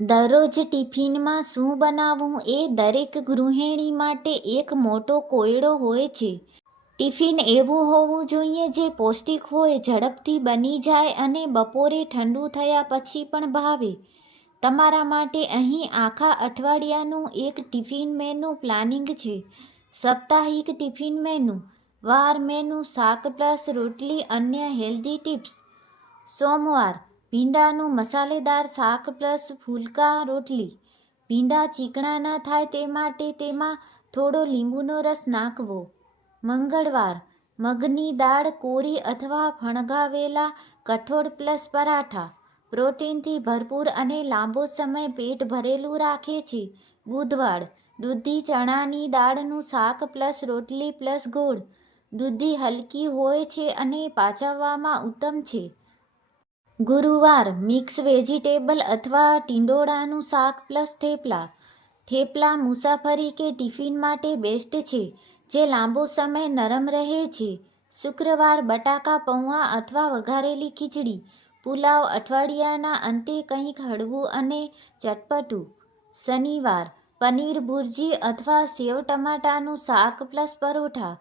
દરરોજ ટિફિનમાં શું બનાવવું એ દરેક ગૃહિણી માટે એક મોટો કોયડો હોય છે. ટિફિન એવું હોવું જોઈએ જે પૌષ્ટિક હોય, ઝડપથી બની જાય અને બપોરે ઠંડુ થયા પછી પણ ભાવે. તમારા માટે અહીં આખા અઠવાડિયાનું એક ટિફિન મેનુ પ્લાનિંગ છે. સાપ્તાહિક ટિફિન મેનુ. વાર મેનુ શાક પ્લસ રોટલી અન્ય હેલ્ધી ટિપ્સ. સોમવાર ભીંડાનું મસાલેદાર શાક પ્લસ ફુલકા રોટલી. ભીંડા ચીકણા ન થાય તે માટે તેમાં થોડો લીંબુનો રસ નાખવો. મંગળવાર મગની દાળ કોરી અથવા ફણગાવેલા કઠોળ પ્લસ પરાઠા. પ્રોટીનથી ભરપૂર અને લાંબો સમય પેટ ભરેલું રાખે છે. બુધવાર દૂધી ચણાની દાળનું શાક પ્લસ રોટલી પ્લસ ગોળ. દૂધી હલકી હોય છે અને પચાવવામાં ઉત્તમ છે. ગુરુવાર મિક્સ વેજીટેબલ અથવા ટિંડોળાનું શાક પ્લસ થેપલા. થેપલા મુસાફરી કે ટિફિન માટે બેસ્ટ છે, જે લાંબો સમય નરમ રહે છે. શુક્રવાર બટાકા પૌવા અથવા વઘારેલી ખીચડી. પુલાવ અઠવાડિયાના અંતે કંઈક હળવું અને ચટપટું. શનિવાર પનીર ભુરજી અથવા સેવ ટમાટાનું શાક પ્લસ પરોઠા.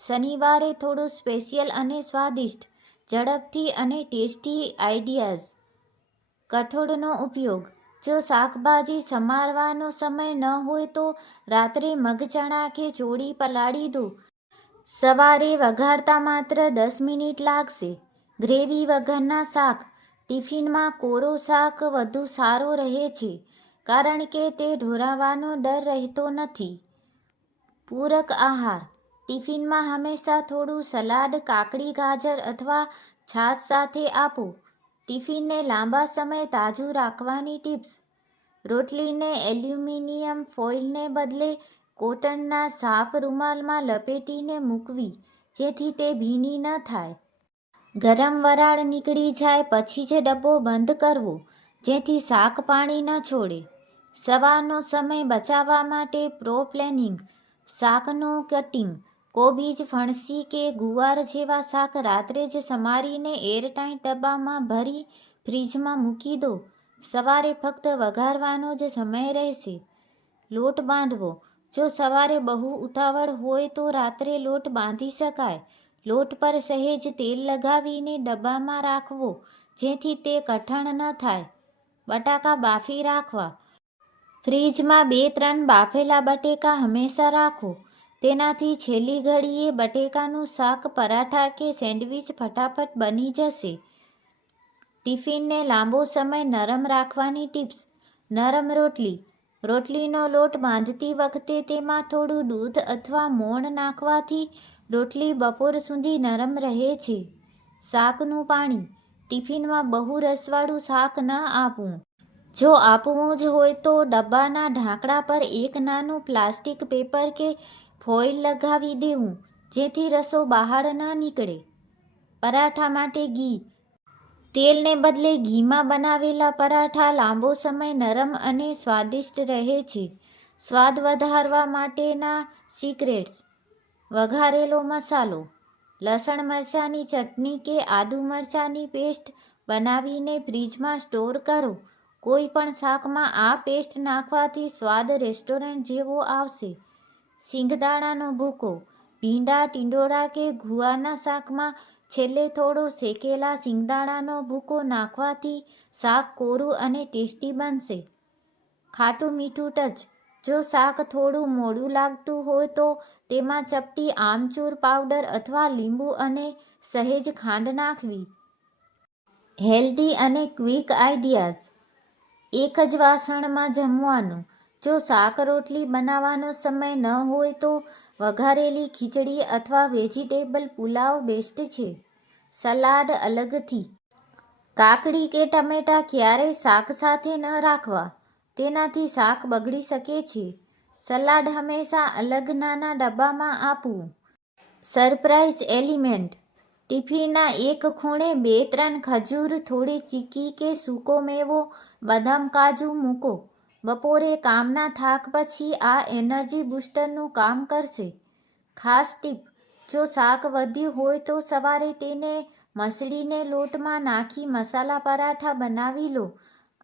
શનિવારે થોડું સ્પેશિયલ અને સ્વાદિષ્ટ, ઝડપથી અને ટેસ્ટી આઈડિયાઝ. કઠોળનો ઉપયોગ. જો શાકભાજી સમારવાનો સમય ન હોય તો રાત્રે મગચણા કે ચોળી પલાળી દો. સવારે વઘારતા માત્ર 10 મિનિટ લાગશે. ગ્રેવી વગરના શાક. ટિફિનમાં કોરો શાક વધુ સારો રહે છે કારણ કે તે ઢોળાવાનો ડર રહેતો નથી. પૂરક આહાર. ટિફિનમાં હંમેશા થોડું સલાડ, કાકડી, ગાજર અથવા છાશ સાથે આપો. ટિફિનને લાંબા સમય તાજું રાખવાની ટિપ્સ. રોટલીને એલ્યુમિનિયમ ફોઇલને બદલે કોટનના સાફ રૂમાલમાં લપેટીને મૂકવી જેથી તે ભીની ન થાય. ગરમ વરાળ નીકળી જાય પછી જ ડબ્બો બંધ કરવો જેથી શાક પાણી ન છોડે. સવારનો સમય બચાવવા માટે પ્રો પ્લાનિંગ. શાકનું કટિંગ. કોબીજ, ફણસી કે ગુવાર જેવા શાક રાત્રે જ સમારીને એરટાઇટ ડબ્બામાં ભરી ફ્રીજમાં મૂકી દો. સવારે ફક્ત વઘારવાનો જ સમય રહેશે. લોટ બાંધવો. જો સવારે બહુ ઉતાવળ હોય તો રાત્રે લોટ બાંધી શકાય. લોટ પર સહેજ તેલ લગાવીને ડબ્બામાં રાખવો જેથી તે કઠણ ન થાય. બટાકા બાફી રાખવા. ફ્રીજમાં 2-3 બાફેલા બટેકા હંમેશા રાખો. તેનાથી છેલ્લી ઘડીએ બટેકાનું શાક, પરાઠા કે સેન્ડવિચ ફટાફટ બની જશે. ટિફિનને લાંબો સમય નરમ રાખવાની ટિપ્સ. નરમ રોટલી. રોટલીનો લોટ બાંધતી વખતે તેમાં થોડું દૂધ અથવા મોણ નાખવાથી રોટલી બપોર સુધી નરમ રહે છે. શાકનું પાણી. ટિફિનમાં બહુ રસવાળું શાક ન આપવું. જો આપવું જ હોય તો ડબ્બાના ઢાંકણા પર એક નાનું પ્લાસ્ટિક પેપર કે ફોઇલ લગાવી દેવું જેથી રસો બહાર ન નીકળે. પરાઠા માટે ઘી. તેલને બદલે ઘીમાં બનાવેલા પરાઠા લાંબો સમય નરમ અને સ્વાદિષ્ટ રહે છે. સ્વાદ વધારવા માટેના સિક્રેટ્સ. વઘારેલો મસાલો. લસણ મરચાંની ચટણી કે આદુ મરચાંની પેસ્ટ બનાવીને ફ્રીજમાં સ્ટોર કરો. કોઈ પણ શાકમાં આ પેસ્ટ નાખવાથી સ્વાદ રેસ્ટોરન્ટ જેવો આવશે. સિંગદાણાનો ભૂકો. ભીંડા, ટિંડોળા કે ગુવારના શાકમાં છેલ્લે થોડો શેકેલા સિંગદાણાનો ભૂકો નાખવાથી શાક કોરું અને ટેસ્ટી બનશે. ખાટું મીઠું ટચ. જો શાક થોડું મોડું લાગતું હોય તો તેમાં ચપટી આમચૂર પાવડર અથવા લીંબુ અને સહેજ ખાંડ નાખવી. હેલ્ધી અને ક્વિક આઈડિયાઝ. એક જ વાસણમાં જમવાનું. જો શાક રોટલી બનાવવાનો સમય ન હોય તો વઘારેલી ખીચડી અથવા વેજીટેબલ પુલાવ બેસ્ટ છે. સલાડ અલગથી. કાકડી કે ટમેટાં ક્યારેય શાક સાથે ન રાખવા. તેનાથી શાક બગડી શકે છે. સલાડ હંમેશા અલગ નાના ડબ્બામાં આપવું. Surprise element. ટિફિનના એક ખૂણે 2-3 ખજૂર, થોડી ચીક્કી કે સૂકો મેવો, બદામ, કાજુ મૂકો. બપોરે કામના થાક પછી આ એનર્જી બૂસ્ટરનું કામ કરશે. ખાસ ટીપ. જો શાક વધ્યું હોય તો સવારે તેને મસળીને લોટમાં નાખી મસાલા પરાઠા બનાવી લો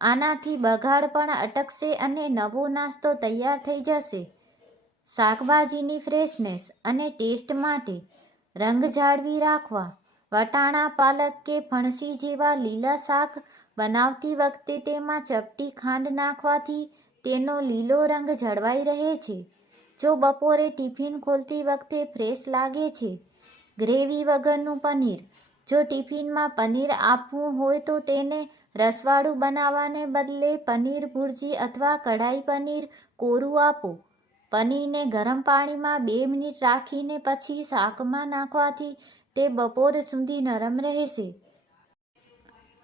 આનાથી બગાડ પણ અટકશે અને નવો નાસ્તો તૈયાર થઈ જશે. શાકભાજીની ફ્રેશનેસ અને ટેસ્ટ માટે રંગ જાળવી રાખવા વટાણા, પાલક કે ફણસી જેવા લીલા શાક બનાવતી વખતે તેમાં ચપટી ખાંડ નાખવાથી તેનો લીલો રંગ જળવાઈ રહે છે. જો બપોરે ટિફિન ખોલતી વખતે ફ્રેશ લાગે છે. ગ્રેવી વગરનું પનીર. જો ટિફિનમાં પનીર આપવું હોય તો તેને રસવાળું બનાવવાને બદલે પનીર ભુરજી અથવા કઢાઈ પનીર કોરું આપો. પનીરને ગરમ પાણીમાં 2 મિનિટ રાખીને પછી શાકમાં નાખવાથી તે બપોર સુધી નરમ રહેશે.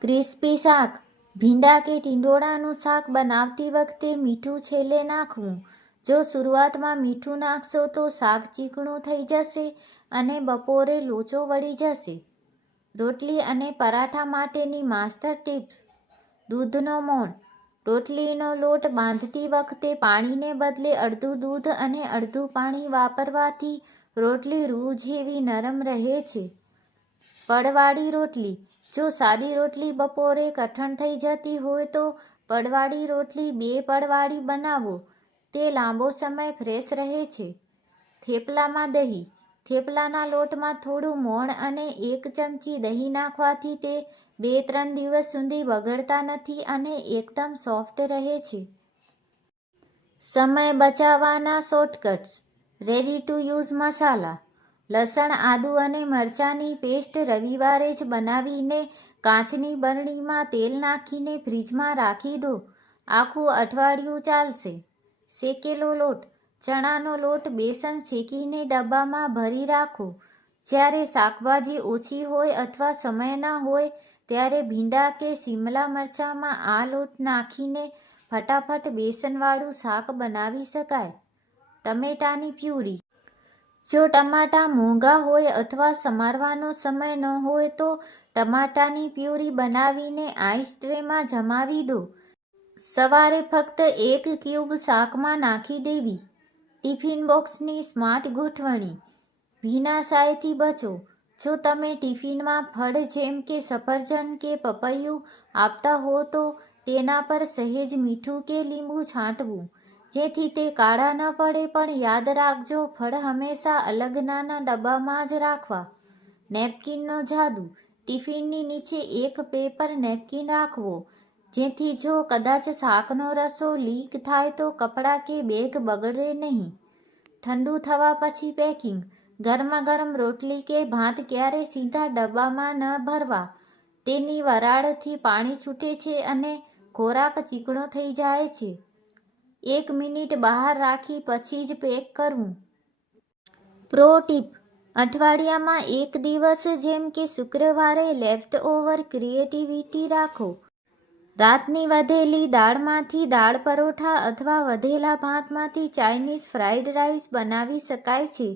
ક્રિસ્પી શાક. ભીંડા કે ટીંડોળાનું શાક બનાવતી વખતે મીઠું છેલ્લે નાખવું. જો શરૂઆતમાં મીઠું નાખશો તો શાક ચીકણું થઈ જશે અને બપોરે લોચો વળી જશે. રોટલી અને પરાઠા માટેની માસ્ટર ટિપ્સ. દૂધનો મોણ. રોટલીનો લોટ બાંધતી વખતે પાણીને બદલે અડધું દૂધ અને અડધું પાણી વાપરવાથી રોટલી રૂ જેવી નરમ રહે છે. પડવાળી રોટલી. જો સાદી રોટલી બપોરે કઠણ થઈ જતી હોય તો પડવાળી રોટલી 2 પડવાળી બનાવો. તે લાંબો સમય ફ્રેશ રહે છે. થેપલામાં દહીં. થેપલાના લોટમાં થોડું મોણ અને 1 ચમચી દહીં નાખવાથી તે 2-3 દિવસ સુધી બગડતા નથી અને એકદમ સોફ્ટ રહે છે. સમય બચાવવાના શોર્ટકટ્સ. રેડી ટુ યુઝ મસાલા. લસણ, આદુ અને મરચાંની પેસ્ટ રવિવારે જ બનાવીને કાચની બરણીમાં તેલ નાખીને ફ્રીજમાં રાખી દો. આખું અઠવાડિયું ચાલશે. શેકેલો લોટ. ચણાનો લોટ બેસન શેકીને ડબ્બામાં ભરી રાખો. જ્યારે શાકભાજી ઓછી હોય અથવા સમય ન હોય ત્યારે ભીંડા કે શિમલા મરચાંમાં આ લોટ નાખીને ફટાફટ બેસનવાળું શાક બનાવી શકાય. ટમેટાની પ્યુરી. જો ટમાટાં મોંઘા હોય અથવા સમારવાનો સમય ન હોય તો ટમાટાની પ્યુરી બનાવીને આઈસ ટ્રેમાં જમાવી દો. સવારે ફક્ત 1 ક્યુબ શાકમાં નાખી દેવી. ટિફિન બોક્સની સ્માર્ટ ગોઠવણી. ભીનાશાયથી બચો. જો તમે ટિફિનમાં ફળ જેમ કે સફરજન કે પપૈયું આપતા હો તો તેના પર સહેજ મીઠું કે લીંબુ છાંટવું જેથી તે કાળા ન પડે. પણ યાદ રાખજો, ફળ હંમેશા અલગ નાના ડબ્બામાં જ રાખવા. નેપકિનનો જાદુ. ટિફિનની નીચે એક પેપર નેપકિન રાખવો જેથી જો કદાચ શાકનો રસો લીક થાય તો કપડાં કે બેગ બગડે નહીં. ઠંડુ થવા પછી પેકિંગ. ગરમાગરમ રોટલી કે ભાત ક્યારેય સીધા ડબ્બામાં ન ભરવા. તેની વરાળથી પાણી છૂટે છે અને ખોરાક ચીકણો થઈ જાય છે. 1 મિનિટ બહાર રાખી પછી જ પેક કરવું. Pro tip. અઠવાડિયામાં 1 દિવસ જેમ કે શુક્રવારે લેફ્ટઓવર ક્રિએટિવિટી રાખો. રાતની વધેલી દાળમાંથી દાળ પરોઠા અથવા વધેલા ભાતમાંથી ચાઇનીઝ ફ્રાઈડ રાઈસ બનાવી શકાય છે.